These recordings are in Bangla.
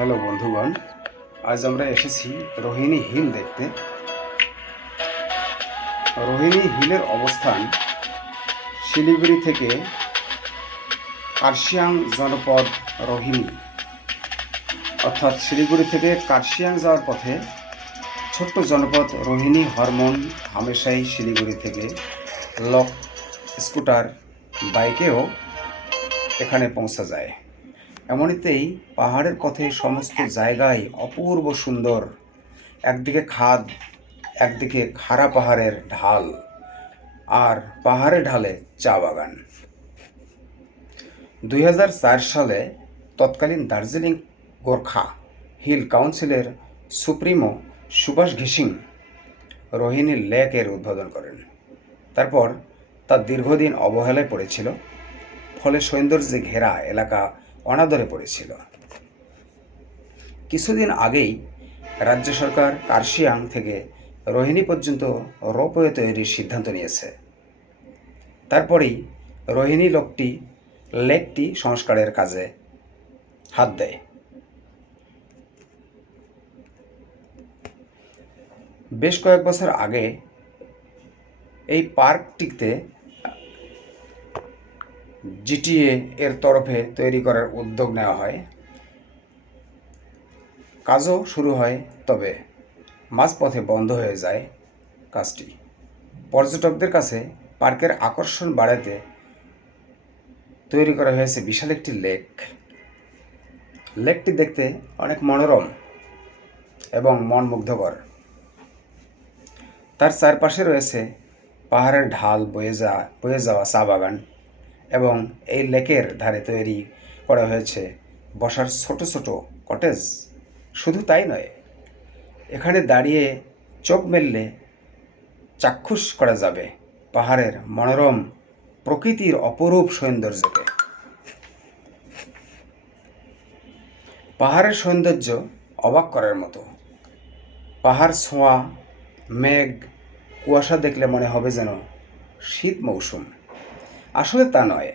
হ্যালো বন্ধুগণ, আজ আমরা এসেছি রোহিণী হিল দেখতে। রোহিণী হিলের অবস্থান শিলিগুড়ি থেকে কার্শিয়াং জনপদ রোহিণী, অর্থাৎ শিলিগুড়ি থেকে কার্শিয়াং যাওয়ার পথে ছোট্ট জনপদ রোহিণী হরমোন হামেশাই শিলিগুড়ি থেকে লক স্কুটার বাইকেও এখানে পৌঁছা যায়। এমনিতেই পাহাড়ের পথে সমস্ত জায়গায় অপূর্ব সুন্দর, একদিকে খাদ, একদিকে খাড়া পাহাড়ের ঢাল, আর পাহাড়ে ঢালে চা বাগান। 2004 সালে তৎকালীন দার্জিলিং গোর্খা হিল কাউন্সিলের সুপ্রিমো সুভাষ ঘিসিং রোহিণী লেকের উদ্বোধন করেন। তারপর তা দীর্ঘদিন অবহেলায় পড়েছিল, ফলে সৌন্দর্যে ঘেরা এলাকা অনাদরে পড়েছিল। কিছুদিন আগেই রাজ্য সরকার কার্শিয়াং থেকে রোহিণী পর্যন্ত রোপওয়ে তৈরির সিদ্ধান্ত নিয়েছে। তারপরেই রোহিণী লেকটি সংস্কারের কাজে হাত দেয়। বেশ কয়েক বছর আগে এই পার্কটিতে জিটিএ এর তরফে তৈরি করার উদ্যোগ নেওয়া হয়। কাজও শুরু হয়, তবে মাঝপথে বন্ধ হয়ে যায় কাজটি। পর্যটকদের কাছে পার্কের আকর্ষণ বাড়াতে তৈরি করা হয়েছে বিশাল একটি লেকটি দেখতে অনেক মনোরম এবং মনমুগ্ধকর। তার চারপাশে রয়েছে পাহাড়ের ঢাল বয়ে যাওয়া চা বাগান, এবং এই লেকের ধারে তৈরি করা হয়েছে বসার ছোট ছোট কটেজ। শুধু তাই নয়, এখানে দাঁড়িয়ে চোখ মেললে চাক্ষুষ করা যাবে পাহাড়ের মনোরম প্রকৃতির অপরূপ সৌন্দর্যকে। পাহাড়ের সৌন্দর্য অবাক করার মতো। পাহাড় ছোঁয়া, মেঘ, কুয়াশা দেখলে মনে হবে যেন শীত মৌসুম। আসলে তা নয়।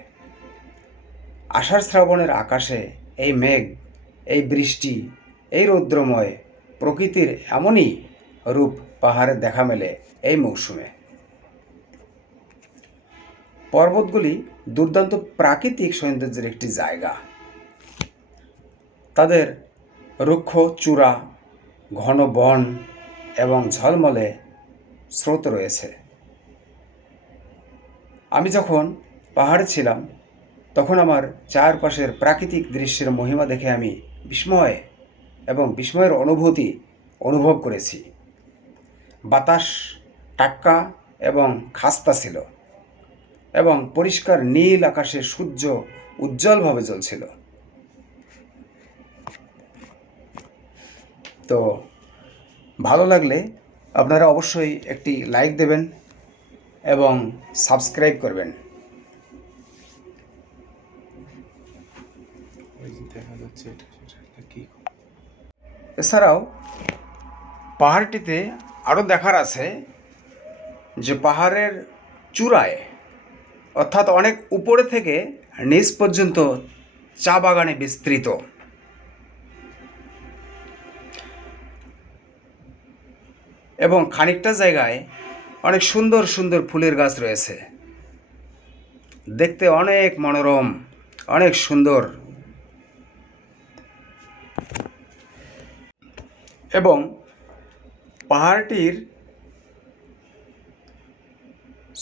আষাঢ় শ্রাবণের আকাশে এই মেঘ, এই বৃষ্টি, এই রৌদ্রময় প্রকৃতির এমনই রূপ পাহাড়ে দেখা মেলে এই মৌসুমে। পর্বতগুলি দুর্দান্ত প্রাকৃতিক সৌন্দর্যের একটি জায়গা। তাদের রুক্ষ চূড়া, ঘন বন এবং ঝলমলে স্রোত রয়েছে। আমি যখন পাহাড়ে ছিলাম, তখন আমার চারপাশের প্রাকৃতিক দৃশ্যের মহিমা দেখে আমি বিস্ময়ের অনুভূতি অনুভব করেছি। বাতাস টাটকা এবং খাস্তা ছিল, এবং পরিষ্কার নীল আকাশে সূর্য উজ্জ্বলভাবে জ্বলছিল। তো ভালো লাগলে আপনারা অবশ্যই একটি লাইক দেবেন এবং সাবস্ক্রাইব করবেন। এছাড়াও পাহাড়টিতে আরও দেখার আছে যে পাহাড়ের চূড়ায়, অর্থাৎ অনেক উপরে থেকে নিচ পর্যন্ত চা বাগানে বিস্তৃত, এবং খানিকটা জায়গায় অনেক সুন্দর সুন্দর ফুলের গাছ রয়েছে। দেখতে অনেক মনোরম, অনেক সুন্দর, এবং পাহাড়টির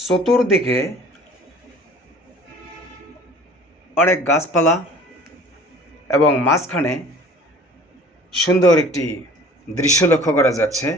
চতুর্দিকে অনেক গাছপালা, এবং মাঝখানে সুন্দর একটি দৃশ্য লক্ষ্য করা যাচ্ছে।